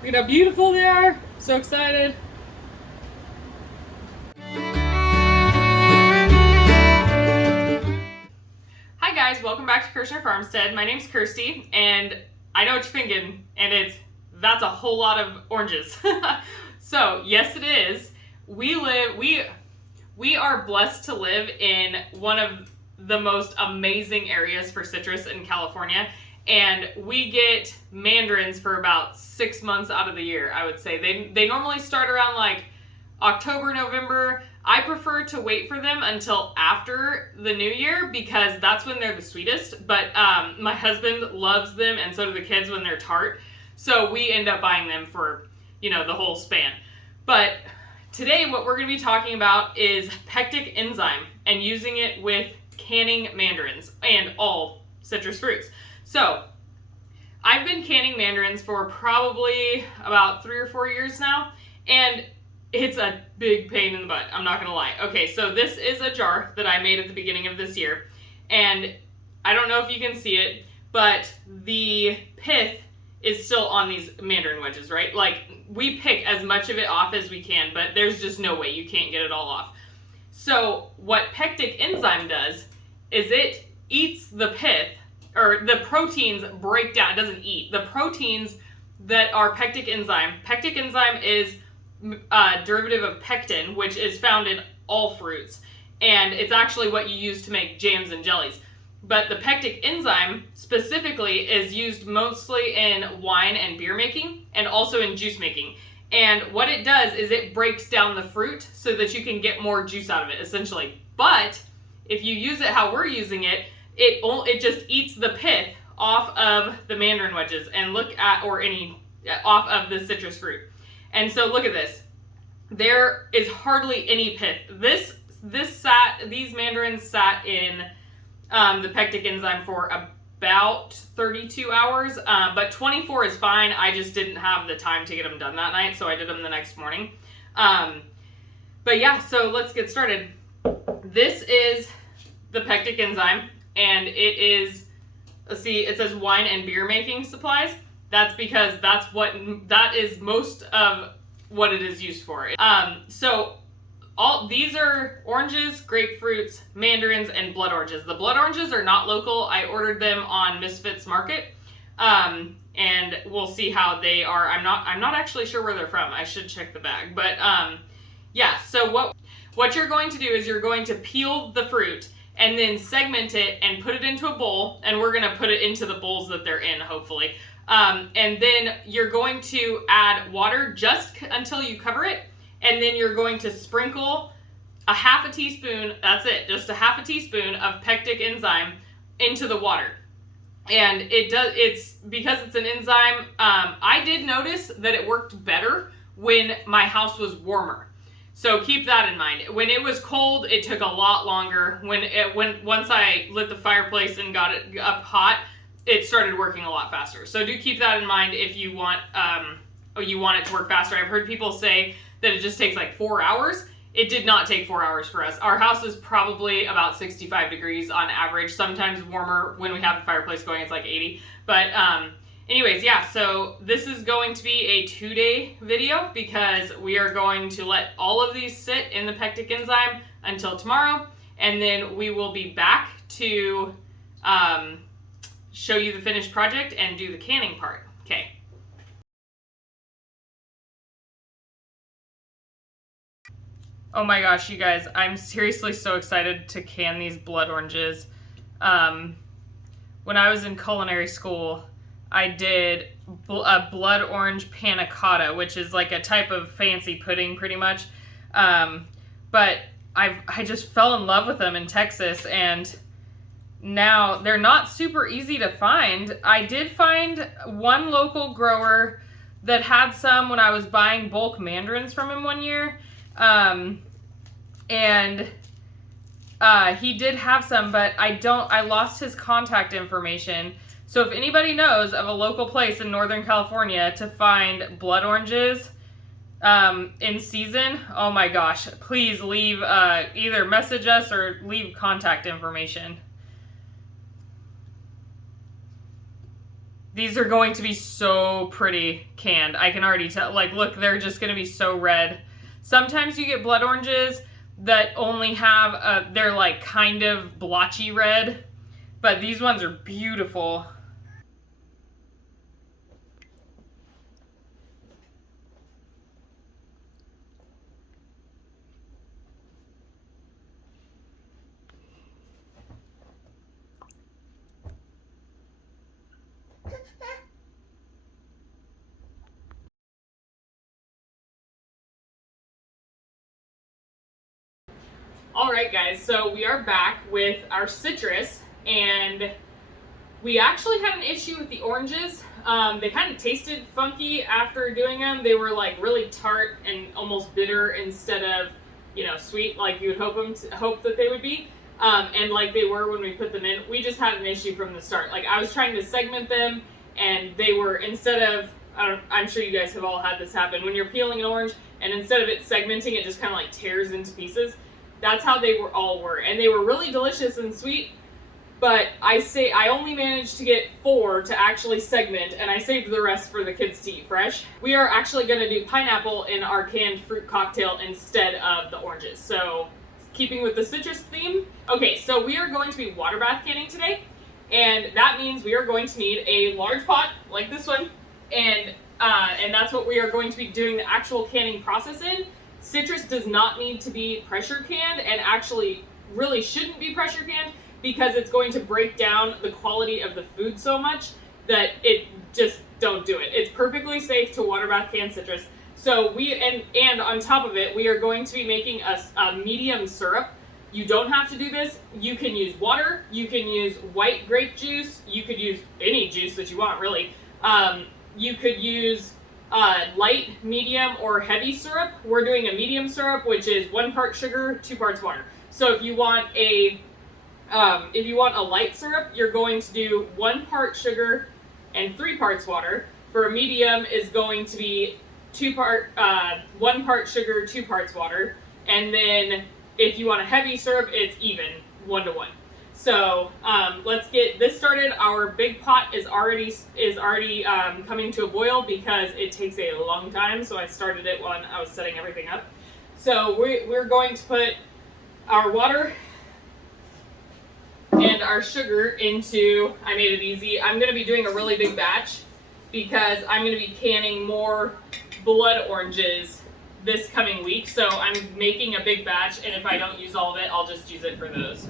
Look at how beautiful they are. I'm so excited. Hi guys, welcome back to Kirshner Farmstead. My name's Kirsty, and I know what you're thinking, and that's a whole lot of oranges. So yes, it is. We are blessed to live in one of the most amazing areas for citrus in California, and we get mandarins for about 6 months out of the year. I would say they normally start around like October, November. I prefer to wait for them until after the new year because that's when they're the sweetest. But my husband loves them, and so do the kids when they're tart. So we end up buying them for, the whole span. But today what we're going to be talking about is pectic enzyme and using it with canning mandarins and all citrus fruits. So I've been canning mandarins for probably about 3 or 4 years now, and it's a big pain in the butt, I'm not gonna lie. Okay, so this is a jar that I made at the beginning of this year, and I don't know if you can see it, but the pith is still on these mandarin wedges, right? Like, we pick as much of it off as we can, but there's just no way you can't get it all off. So what pectic enzyme does is it eats the pith, or the proteins break down. It doesn't eat. The proteins that are pectic enzyme is a derivative of pectin, which is found in all fruits, and it's actually what you use to make jams and jellies. But the pectic enzyme specifically is used mostly in wine and beer making, and also in juice making. And what it does is it breaks down the fruit so that you can get more juice out of it, essentially. But if you use it how we're using it, it just eats the pith off of the mandarin wedges and off of the citrus fruit. And so look at this. There is hardly any pith. These mandarins sat in the pectic enzyme for about 32 hours, but 24 is fine. I just didn't have the time to get them done that night, so I did them the next morning. But yeah, so let's get started. This is the pectic enzyme, and it is, it says wine and beer making supplies. That's because that is most of what it is used for. So all these are oranges, grapefruits, mandarins, and blood oranges. The blood oranges are not local. I ordered them on Misfits Market, and we'll see how they are. I'm not actually sure where they're from. I should check the bag, but yeah. So what you're going to do is you're going to peel the fruit and then segment it and put it into a bowl, and we're gonna put it into the bowls that they're in, hopefully. And then you're going to add water just until you cover it, and then you're going to sprinkle a half a teaspoon, that's it, just a half a teaspoon of pectic enzyme into the water. And it's because it's an enzyme, I did notice that it worked better when my house was warmer. So keep that in mind. When it was cold, it took a lot longer. Once I lit the fireplace and got it up hot, it started working a lot faster. So do keep that in mind if you want it to work faster. I've heard people say that it just takes like 4 hours. It did not take 4 hours for us. Our house is probably about 65 degrees on average. Sometimes warmer when we have the fireplace going, it's like 80. But anyways, yeah, so this is going to be a 2-day video because we are going to let all of these sit in the pectic enzyme until tomorrow, and then we will be back to show you the finished project and do the canning part. Okay. Oh my gosh, you guys, I'm seriously so excited to can these blood oranges. When I was in culinary school, I did a blood orange panna cotta, which is like a type of fancy pudding pretty much. But I just fell in love with them in Texas, and now they're not super easy to find. I did find one local grower that had some when I was buying bulk mandarins from him one year. And he did have some, but I lost his contact information. So if anybody knows of a local place in Northern California to find blood oranges in season, oh my gosh, please leave, either message us or leave contact information. These are going to be so pretty canned. I can already tell. Like, look, they're just going to be so red. Sometimes you get blood oranges that only have, they're like kind of blotchy red. But these ones are beautiful. Alright guys, so we are back with our citrus, and we actually had an issue with the oranges. They kind of tasted funky after doing them. They were like really tart and almost bitter instead of, you know, sweet like you would hope that they would be. And like they were when we put them in. We just had an issue from the start. Like I was trying to segment them, and they were, instead of, I'm sure you guys have all had this happen, when you're peeling an orange and instead of it segmenting, it just kind of like tears into pieces. That's how they all were, and they were really delicious and sweet. But I only managed to get 4 to actually segment, and I saved the rest for the kids to eat fresh. We are actually going to do pineapple in our canned fruit cocktail instead of the oranges. So, keeping with the citrus theme. Okay, so we are going to be water bath canning today, and that means we are going to need a large pot like this one, and that's what we are going to be doing the actual canning process in. Citrus does not need to be pressure canned, and actually really shouldn't be pressure canned, because it's going to break down the quality of the food so much that it just, don't do it. It's perfectly safe to water bath can citrus. So and on top of it, we are going to be making a medium syrup. You don't have to do this. You can use water, you can use white grape juice, you could use any juice that you want really. You could use light, medium, or heavy syrup. We're doing a medium syrup, which is 1 part sugar, 2 parts water. So if you want a light syrup, you're going to do 1 part sugar and 3 parts water. For a medium is going to be 1 part sugar, 2 parts water. And then if you want a heavy syrup, it's even 1 to 1. So let's get this started. Our big pot is already coming to a boil because it takes a long time. So I started it when I was setting everything up. So we're going to put our water and our sugar into, I made it easy. I'm going to be doing a really big batch because I'm going to be canning more blood oranges this coming week. So I'm making a big batch, and if I don't use all of it, I'll just use it for those.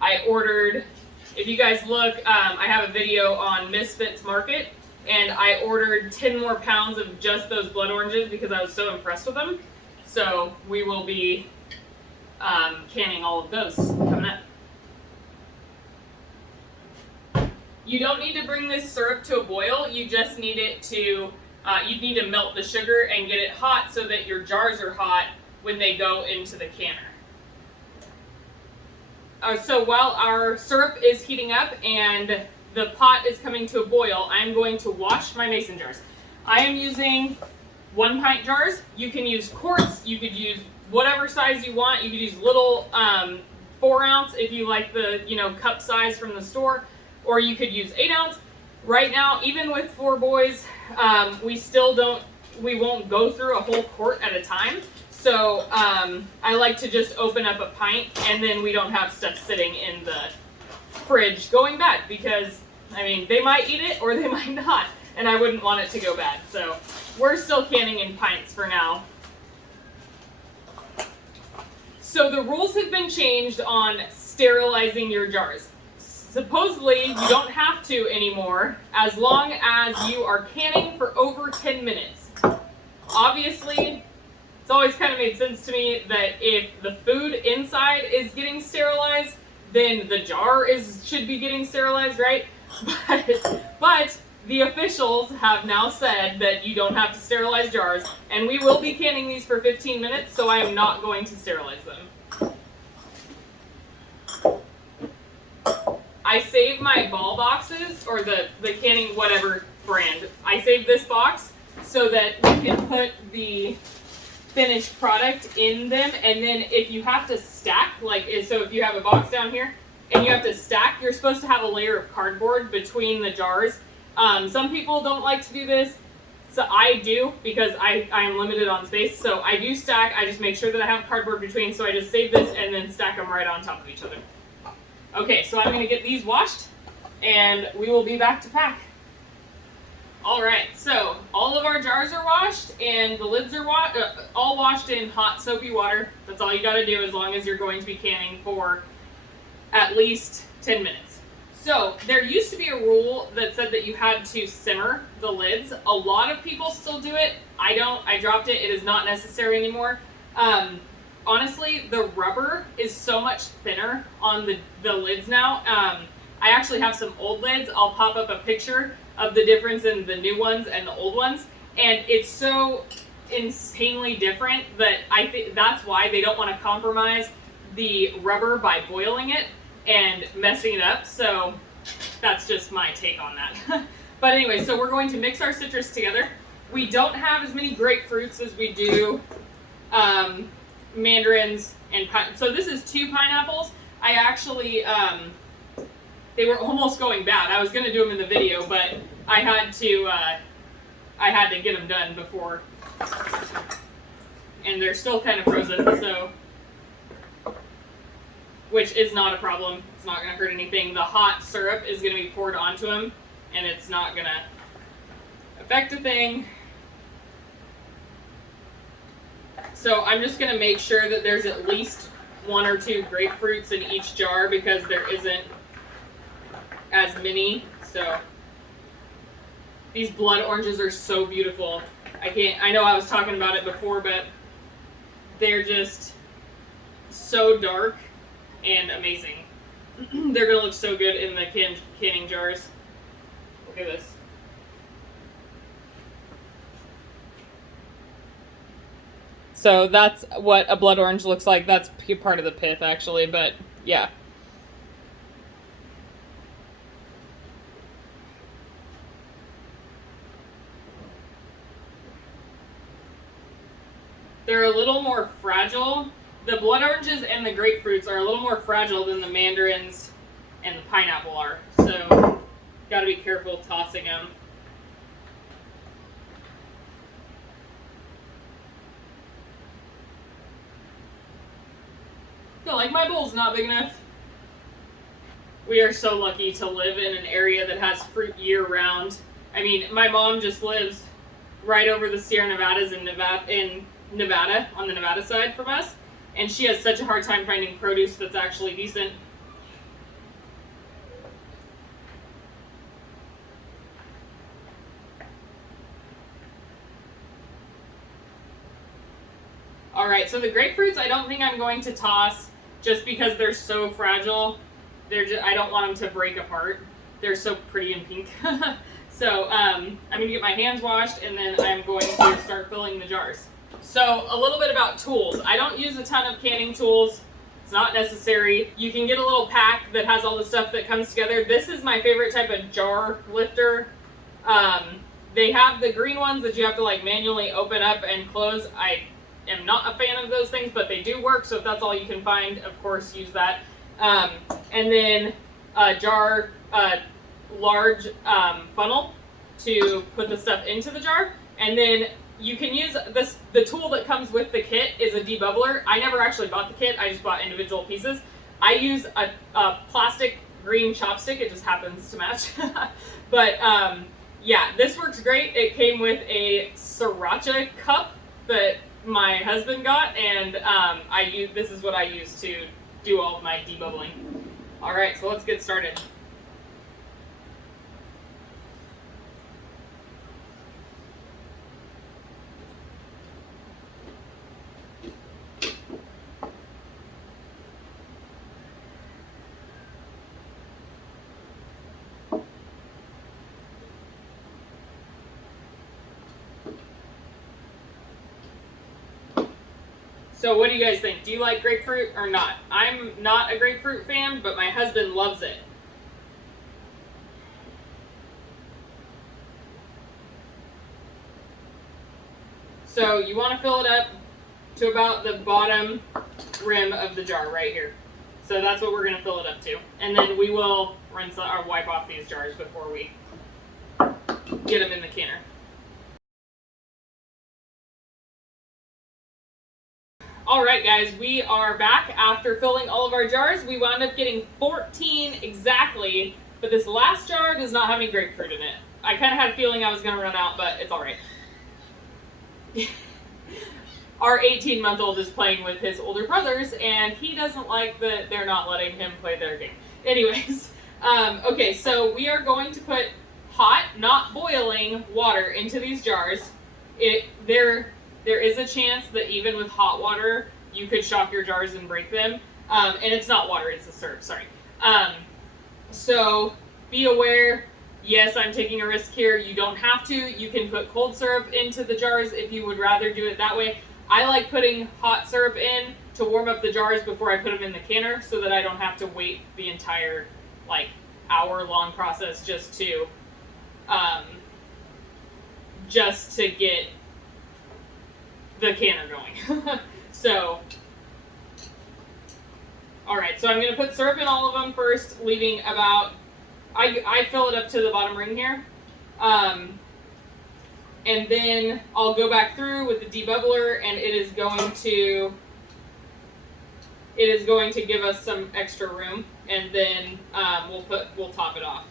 I ordered, if you guys look, I have a video on Misfits Market, and I ordered 10 more pounds of just those blood oranges because I was so impressed with them. So we will be canning all of those coming up. You don't need to bring this syrup to a boil. You just need it to, you need to melt the sugar and get it hot so that your jars are hot when they go into the canner. So while our syrup is heating up and the pot is coming to a boil, I'm going to wash my mason jars. I am using 1 pint jars. You can use quarts. You could use whatever size you want. You could use little 4 ounce if you like the cup size from the store, or you could use 8 ounce. Right now, even with 4 boys, we won't go through a whole quart at a time. So I like to just open up a pint, and then we don't have stuff sitting in the fridge going bad, because I mean, they might eat it or they might not, and I wouldn't want it to go bad. So we're still canning in pints for now. So the rules have been changed on sterilizing your jars. Supposedly, you don't have to anymore as long as you are canning for over 10 minutes. Obviously, it's always kind of made sense to me that if the food inside is getting sterilized, then the jar should be getting sterilized, right? But the officials have now said that you don't have to sterilize jars, and we will be canning these for 15 minutes, so I am not going to sterilize them. I save my ball boxes, or the canning whatever brand. I save this box so that we can put the finished product in them, and then if you have to stack, so if you have a box down here and you have to stack. You're supposed to have a layer of cardboard between the jars. Some people don't like to do this. So I do, because I am limited on space. So I do stack. I just make sure that I have cardboard between. So I just save this and then stack them right on top of each other. Okay, so I'm going to get these washed, and we will be back to pack. All right, so all of our jars are washed, and the lids are all washed in hot soapy water. That's all you got to do, as long as you're going to be canning for at least 10 minutes. So there used to be a rule that said that you had to simmer the lids. A lot of people still do it. I don't. I dropped it. It is not necessary anymore. Honestly, the rubber is so much thinner on the lids now. I actually have some old lids. I'll pop up a picture of the difference in the new ones and the old ones. And it's so insanely different that I think that's why they don't want to compromise the rubber by boiling it and messing it up. So that's just my take on that. But anyway, so we're going to mix our citrus together. We don't have as many grapefruits as we do mandarins and so this is 2 pineapples. I actually they were almost going bad. I was going to do them in the video, but I had to get them done before, and they're still kind of frozen, so, which is not a problem. It's not going to hurt anything. The hot syrup is going to be poured onto them, and it's not going to affect a thing. So I'm just going to make sure that there's at least 1 or 2 grapefruits in each jar, because there isn't as many. So these blood oranges are so beautiful. I know I was talking about it before, but they're just so dark and amazing. They're gonna look so good in the canning jars. Look at this. So that's what a blood orange looks like. That's part of the pith, actually, but yeah. They're a little more fragile. The blood oranges and the grapefruits are a little more fragile than the mandarins and the pineapple are. So, gotta be careful tossing them. I feel like my bowl's not big enough. We are so lucky to live in an area that has fruit year-round. I mean, my mom just lives right over the Sierra Nevadas in Nevada, on the Nevada side from us, and she has such a hard time finding produce that's actually decent. Alright, so the grapefruits I don't think I'm going to toss, just because they're so fragile. I don't want them to break apart. They're so pretty and pink. So I'm going to get my hands washed, and then I'm going to start filling the jars. So a little bit about tools. I don't use a ton of canning tools. It's not necessary. You can get a little pack that has all the stuff that comes together. This is my favorite type of jar lifter. They have the green ones that you have to like manually open up and close. I am not a fan of those things, but they do work. So if that's all you can find, of course, use that. And then a jar, large funnel to put the stuff into the jar. And then you can use this. The tool that comes with the kit is a debubbler. I never actually bought the kit. I just bought individual pieces. I use a plastic green chopstick. It just happens to match. But yeah, this works great. It came with a sriracha cup that my husband got, and this is what I use to do all of my debubbling. All right, so let's get started. So what do you guys think? Do you like grapefruit or not? I'm not a grapefruit fan, but my husband loves it. So you want to fill it up to about the bottom rim of the jar right here. So that's what we're going to fill it up to. And then we will rinse or wipe off these jars before we get them in the canner. Alright guys, we are back after filling all of our jars. We wound up getting 14 exactly, but this last jar does not have any grapefruit in it. I kind of had a feeling I was going to run out, but it's alright. Our 18-month-old is playing with his older brothers, and he doesn't like that they're not letting him play their game. Anyways, okay, so we are going to put hot, not boiling, water into these jars. There is a chance that even with hot water, you could shock your jars and break them. And it's not water, it's the syrup, sorry. So be aware, yes, I'm taking a risk here. You don't have to. You can put cold syrup into the jars if you would rather do it that way. I like putting hot syrup in to warm up the jars before I put them in the canner so that I don't have to wait the entire, like, hour-long process just to get the canner going. So, alright, so I'm going to put syrup in all of them first, leaving about, I fill it up to the bottom ring here. And then I'll go back through with the debubbler, and it is going to give us some extra room, and then we'll top it off.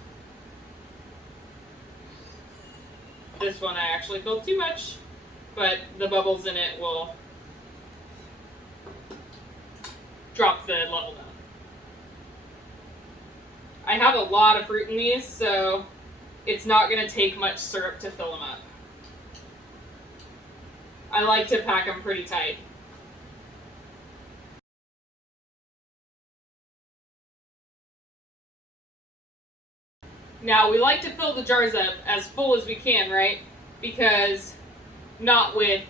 This one I actually filled too much, but the bubbles in it will drop the level down. I have a lot of fruit in these, so it's not going to take much syrup to fill them up. I like to pack them pretty tight. Now, we like to fill the jars up as full as we can, right? Because not with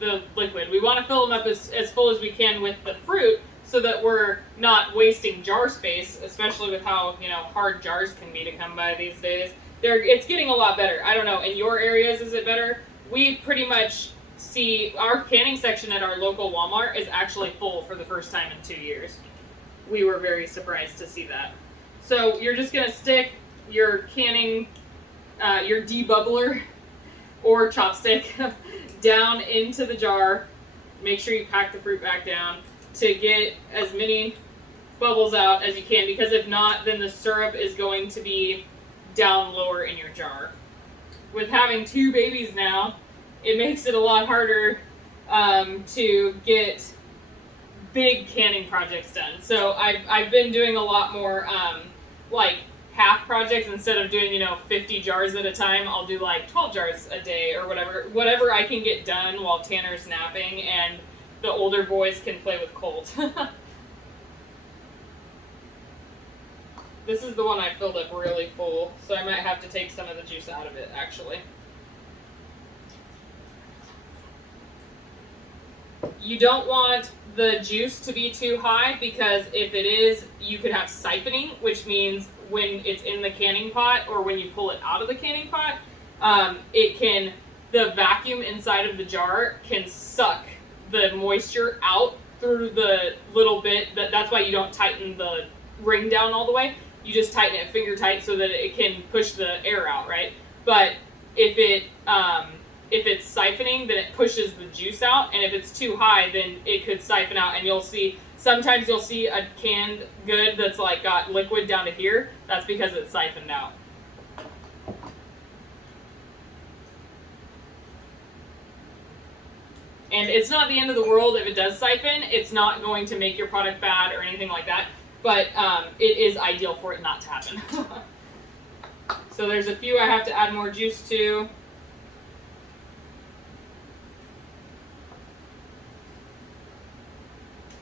the liquid. We want to fill them up as full as we can with the fruit so that we're not wasting jar space, especially with how, hard jars can be to come by these days. It's getting a lot better. I don't know, in your areas, is it better? We pretty much see our canning section at our local Walmart is actually full for the first time in 2 years. We were very surprised to see that. So you're just going to stick your canning, your debubbler or chopstick down into the jar. Make sure you pack the fruit back down to get as many bubbles out as you can, because if not, then the syrup is going to be down lower in your jar. With having 2 babies now, it makes it a lot harder to get big canning projects done. So I've been doing a lot more like half projects. Instead of doing 50 jars at a time, I'll do like 12 jars a day or whatever I can get done while Tanner's napping and the older boys can play with Colt. This is the one I filled up really full, so I might have to take some of the juice out of it actually. You don't want the juice to be too high, because if it is, you could have siphoning, which means when it's in the canning pot or when you pull it out of the canning pot, the vacuum inside of the jar can suck the moisture out through the little bit. That's why you don't tighten the ring down all the way. You just tighten it finger tight so that it can push the air out, right? But if it's siphoning, then it pushes the juice out, and if it's too high, then it could siphon out, and sometimes you'll see a canned good that's like got liquid down to here. That's because it's siphoned out. And it's not the end of the world if it does siphon. It's not going to make your product bad or anything like that, but it is ideal for it not to happen. So there's a few I have to add more juice to.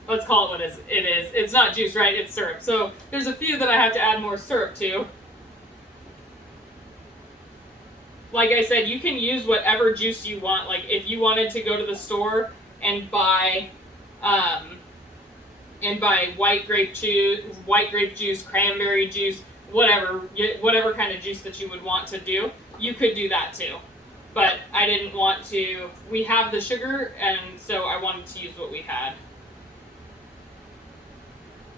Let's call it what it is. It's not juice, right? It's syrup. So there's a few that I have to add more syrup to. Like I said, you can use whatever juice you want. Like if you wanted to go to the store and buy white grape juice, cranberry juice, whatever kind of juice that you would want to do, you could do that too. But I didn't want to. We have the sugar, and so I wanted to use what we had.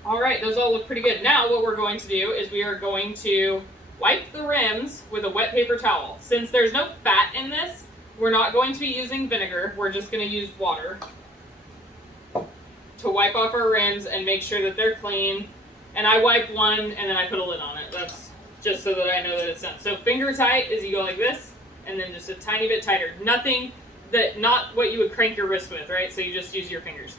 All right, those all look pretty good. Now what we're going to do is we are going to wipe the rims with a wet paper towel. Since there's no fat in this, we're not going to be using vinegar. We're just going to use water to wipe off our rims and make sure that they're clean. And I wipe one and then I put a lid on it. That's just so that I know that it's done. So finger tight is you go like this and then just a tiny bit tighter. Nothing that, not what you would crank your wrist with, right? So you just use your fingers.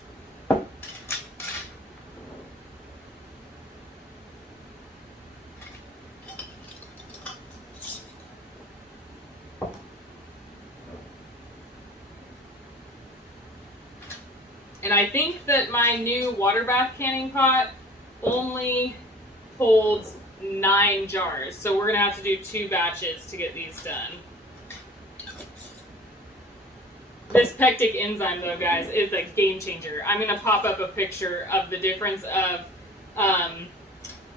And I think that my new water bath canning pot only holds 9 jars. So we're gonna have to do 2 batches to get these done. This Pectic Enzyme though, guys, is a game changer. I'm gonna pop up a picture of the difference of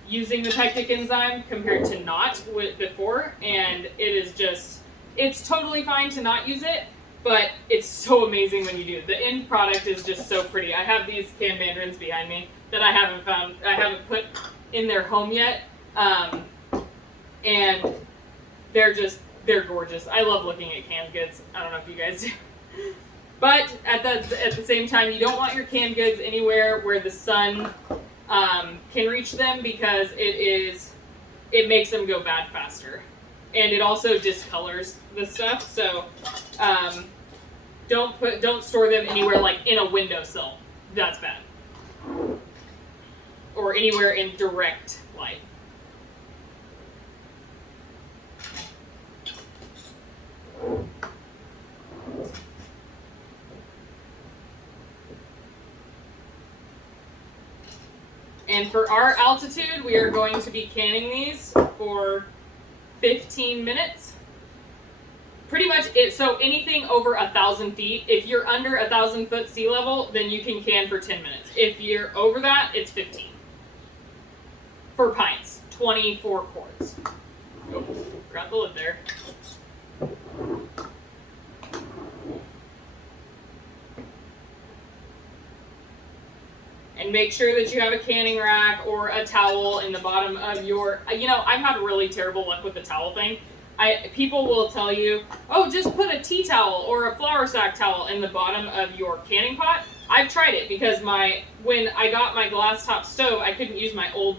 using the Pectic Enzyme compared to not before. And it is just, it's totally fine to not use it, but it's so amazing when you do. The end product is just so pretty. I have these canned mandarins behind me that I haven't put in their home yet. And they're gorgeous. I love looking at canned goods. I don't know if you guys do. But at the same time, you don't want your canned goods anywhere where the sun can reach them, because it makes them go bad faster. And it also discolors the stuff, so don't store them anywhere like in a windowsill. That's bad. Or anywhere in direct light. And for our altitude, we are going to be canning these for 15 minutes. Pretty much it. So anything over 1,000 feet, if you're under 1,000 foot sea level, then you can can for 10 minutes. If you're over that, it's 15. For pints, 24 quarts. Oh, forgot the lid there. And make sure that you have a canning rack or a towel in the bottom of your, I've had really terrible luck with the towel thing. People will tell you, oh, just put a tea towel or a flour sack towel in the bottom of your canning pot. I've tried it because when I got my glass top stove, I couldn't use my old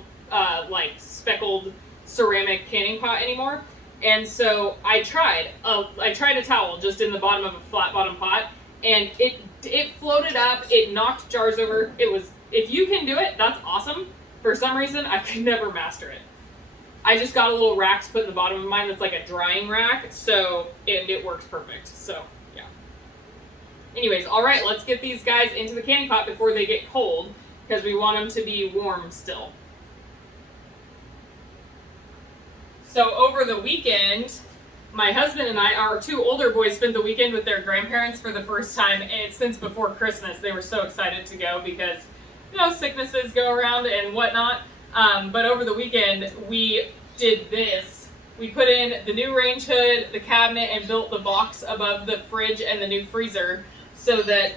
speckled ceramic canning pot anymore. And so I tried a towel just in the bottom of a flat bottom pot, and it floated up, it knocked jars over. If you can do it, that's awesome. For some reason, I could never master it. I just got a little rack to put in the bottom of mine that's like a drying rack, so it works perfect. So, yeah. Anyways, all right, let's get these guys into the canning pot before they get cold, because we want them to be warm still. So over the weekend, my husband and our 2 older boys spent the weekend with their grandparents for the first time since before Christmas. They were so excited to go because, sicknesses go around and whatnot. But over the weekend, we did this. We put in the new range hood, the cabinet, and built the box above the fridge and the new freezer so that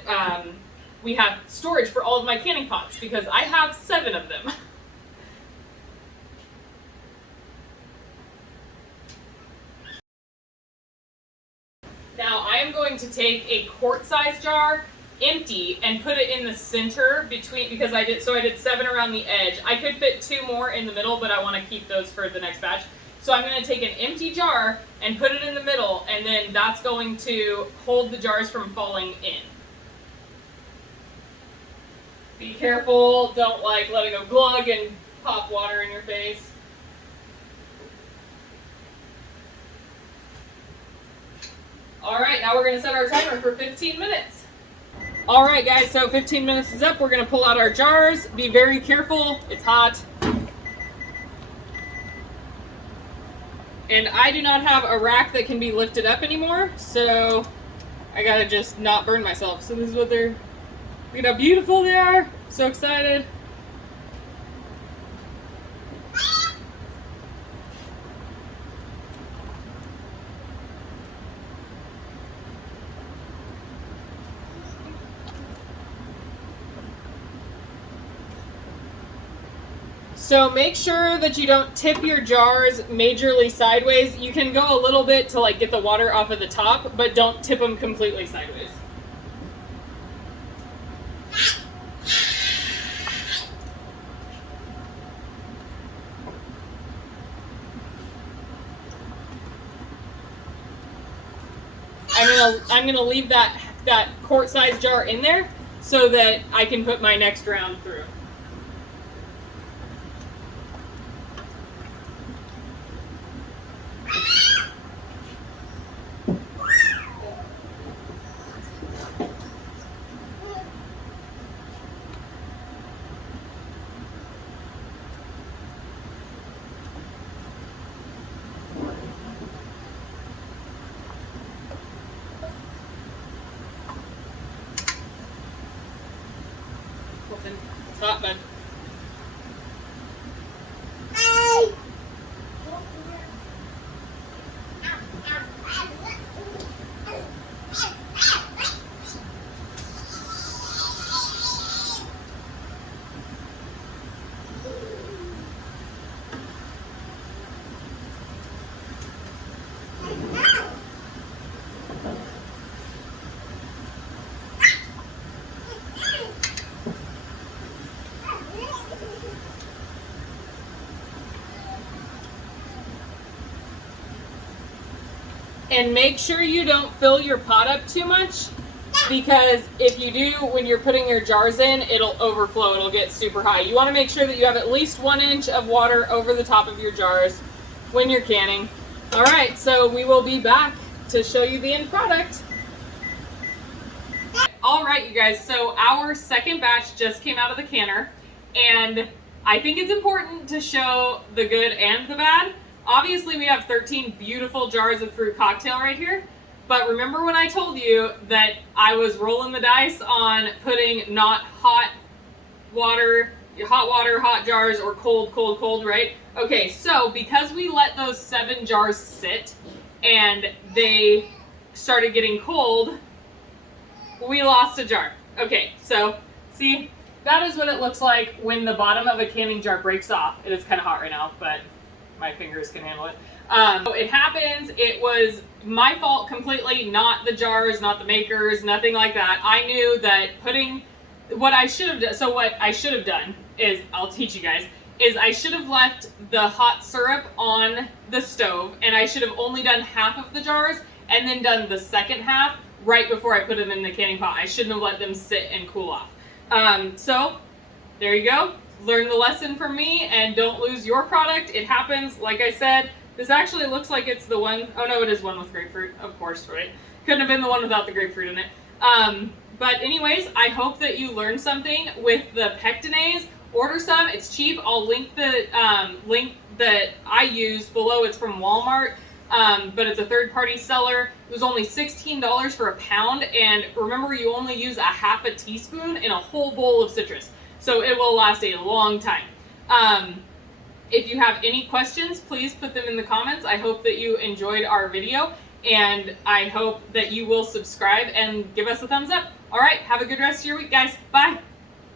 we have storage for all of my canning pots, because I have 7 of them. Now I am going to take a quart-sized jar, empty, and put it in the center because I did 7 around the edge. I could fit 2 more in the middle, but I want to keep those for the next batch. So I'm going to take an empty jar and put it in the middle, and then that's going to hold the jars from falling in. Be careful, don't let it go glug and pop water in your face. All right, now we're going to set our timer for 15 minutes. All right, guys, so 15 minutes is up. We're going to pull out our jars. Be very careful. It's hot. And I do not have a rack that can be lifted up anymore, so I got to just not burn myself. So this is what look at how beautiful they are. I'm so excited. So make sure that you don't tip your jars majorly sideways. You can go a little bit to like get the water off of the top, but don't tip them completely sideways. I'm gonna leave that quart-sized jar in there so that I can put my next round through. It's hot, bud. And make sure you don't fill your pot up too much, because if you do, when you're putting your jars in, it'll overflow. It'll get super high. You want to make sure that you have at least 1 inch of water over the top of your jars when you're canning. All right, so we will be back to show you the end product. All right, you guys, so our second batch just came out of the canner, and I think it's important to show the good and the bad. Obviously, we have 13 beautiful jars of fruit cocktail right here, but remember when I told you that I was rolling the dice on putting not hot water, hot jars, or cold, right? Okay, so because we let those 7 jars sit and they started getting cold, we lost a jar. Okay, so see, that is what it looks like when the bottom of a canning jar breaks off. It is kind of hot right now, but my fingers can handle it. So it happens. It was my fault completely, not the jars, not the makers, nothing like that. I knew that what I should have done, so what I should have done is, I'll teach you guys, is I should have left the hot syrup on the stove, and I should have only done half of the jars and then done the second half right before I put them in the canning pot. I shouldn't have let them sit and cool off. So there you go. Learn the lesson from me and don't lose your product. It happens. Like I said, this actually looks like it's the one. Oh no, it is one with grapefruit, of course, right? Couldn't have been the one without the grapefruit in it. But anyways, I hope that you learned something with the pectinase. Order some. It's cheap. I'll link the link that I used below. It's from Walmart, but it's a third-party seller. It was only $16 for a pound, and remember, you only use a half a teaspoon in a whole bowl of citrus. So it will last a long time. If you have any questions, please put them in the comments. I hope that you enjoyed our video, and I hope that you will subscribe and give us a thumbs up. All right, have a good rest of your week, guys. Bye.